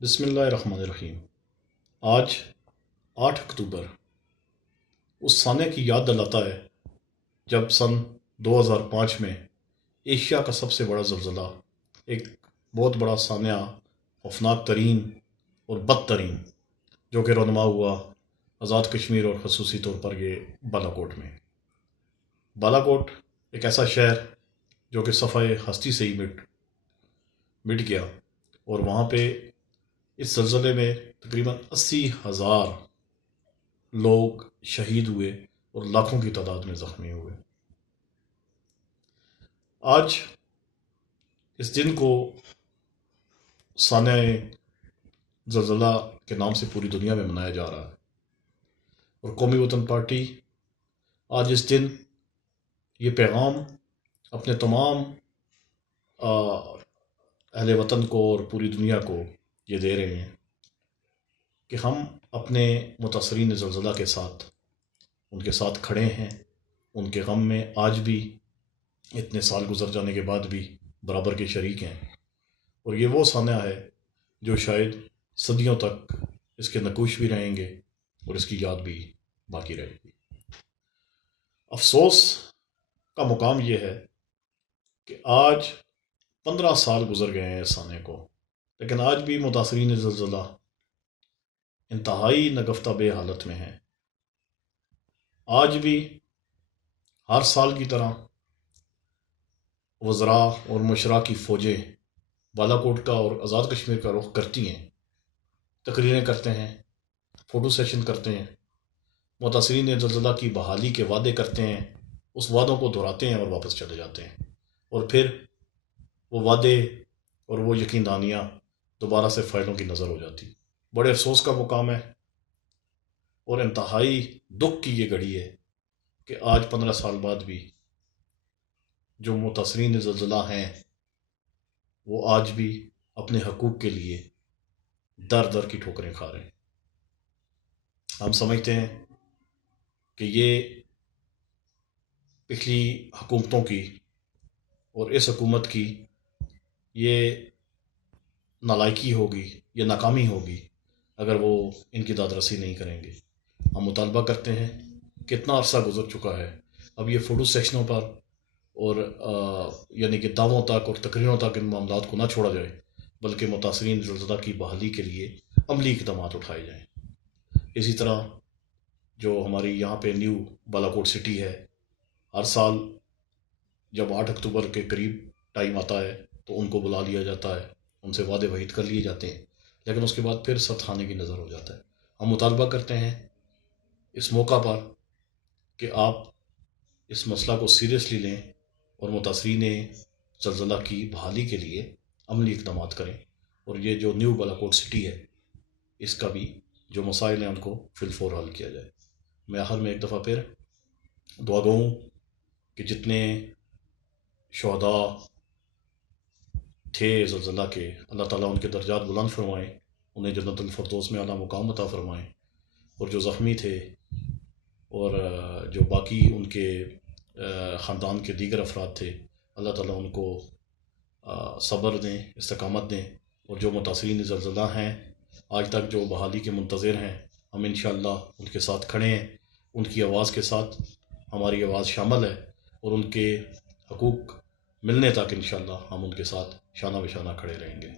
بسم اللہ الرحمن الرحیم۔ آج 8 اکتوبر اس سانے کی یاد دلاتا ہے جب سن 2005 میں ایشیا کا سب سے بڑا زلزلہ، ایک بہت بڑا سانحہ، خوفناک ترین اور بدترین، جو کہ رونما ہوا آزاد کشمیر اور خصوصی طور پر یہ بالا کوٹ میں۔ بالا کوٹ ایک ایسا شہر جو کہ صفحہ ہستی سے ہی مٹ گیا، اور وہاں پہ اس زلزلے میں تقریباً 80,000 لوگ شہید ہوئے اور لاکھوں کی تعداد میں زخمی ہوئے۔ آج اس دن کو سانحہ زلزلہ کے نام سے پوری دنیا میں منایا جا رہا ہے، اور قومی وطن پارٹی آج اس دن یہ پیغام اپنے تمام اہل وطن کو اور پوری دنیا کو یہ دے رہے ہیں کہ ہم اپنے متاثرین زلزلہ کے ساتھ، ان کے ساتھ کھڑے ہیں، ان کے غم میں آج بھی اتنے سال گزر جانے کے بعد بھی برابر کے شریک ہیں۔ اور یہ وہ سانحہ ہے جو شاید صدیوں تک اس کے نقوش بھی رہیں گے اور اس کی یاد بھی باقی رہے گی۔ افسوس کا مقام یہ ہے کہ آج 15 سال گزر گئے ہیں اس سانحے کو، لیکن آج بھی متاثرین زلزلہ انتہائی نگفتہ بے حالت میں ہیں۔ آج بھی ہر سال کی طرح وزراء اور مشرا کی فوجیں بالا کوٹ کا اور آزاد کشمیر کا رخ کرتی ہیں، تقریریں کرتے ہیں، فوٹو سیشن کرتے ہیں، متاثرین زلزلہ کی بحالی کے وعدے کرتے ہیں، اس وعدوں کو دہراتے ہیں اور واپس چلے جاتے ہیں، اور پھر وہ وعدے اور وہ یقین دہانیاں دوبارہ سے فائلوں کی نظر ہو جاتی۔ بڑے افسوس کا مقام ہے اور انتہائی دکھ کی یہ گھڑی ہے کہ آج 15 سال بعد بھی جو متاثرین زلزلہ ہیں وہ آج بھی اپنے حقوق کے لیے در در کی ٹھوکریں کھا رہے ہیں۔ ہم سمجھتے ہیں کہ یہ پچھلی حکومتوں کی اور اس حکومت کی یہ نالائکی ہوگی، یہ ناکامی ہوگی اگر وہ ان کی داد رسی نہیں کریں گے۔ ہم مطالبہ کرتے ہیں کہ اتنا عرصہ گزر چکا ہے، اب یہ فوٹو سیکشنوں پر اور یعنی کہ دعووں تک اور تقریروں تک ان معاملات کو نہ چھوڑا جائے، بلکہ متاثرین زلزلہ کی بحالی کے لیے عملی اقدامات اٹھائے جائیں۔ اسی طرح جو ہماری یہاں پہ نیو بالا کوٹ سٹی ہے، ہر سال جب 8 اکتوبر کے قریب ٹائم آتا ہے تو ان کو بلا لیا جاتا ہے، ان سے وعدے وعید کر لیے جاتے ہیں، لیکن اس کے بعد پھر سر تھانے کی نظر ہو جاتا ہے۔ ہم مطالبہ کرتے ہیں اس موقع پر کہ آپ اس مسئلہ کو سیریسلی لیں اور متاثرین زلزلہ کی بحالی کے لیے عملی اقدامات کریں، اور یہ جو نیو بالا کوٹ سٹی ہے اس کا بھی جو مسائل ہیں ان کو فی الفور حل کیا جائے۔ میں آخر میں ایک دفعہ پھر دعا گو ہوں کہ جتنے شہداء تھے زلزلہ کے، اللہ تعالیٰ ان کے درجات بلند فرمائیں، انہیں جنت الفردوس میں اعلیٰ مقام عطا فرمائیں، اور جو زخمی تھے اور جو باقی ان کے خاندان کے دیگر افراد تھے، اللہ تعالیٰ ان کو صبر دیں، استقامت دیں، اور جو متاثرین زلزلہ ہیں آج تک جو بحالی کے منتظر ہیں، ہم انشاءاللہ ان کے ساتھ کھڑے ہیں، ان کی آواز کے ساتھ ہماری آواز شامل ہے، اور ان کے حقوق ملنے تک انشاءاللہ ہم ان کے ساتھ شانہ بشانہ کھڑے رہیں گے۔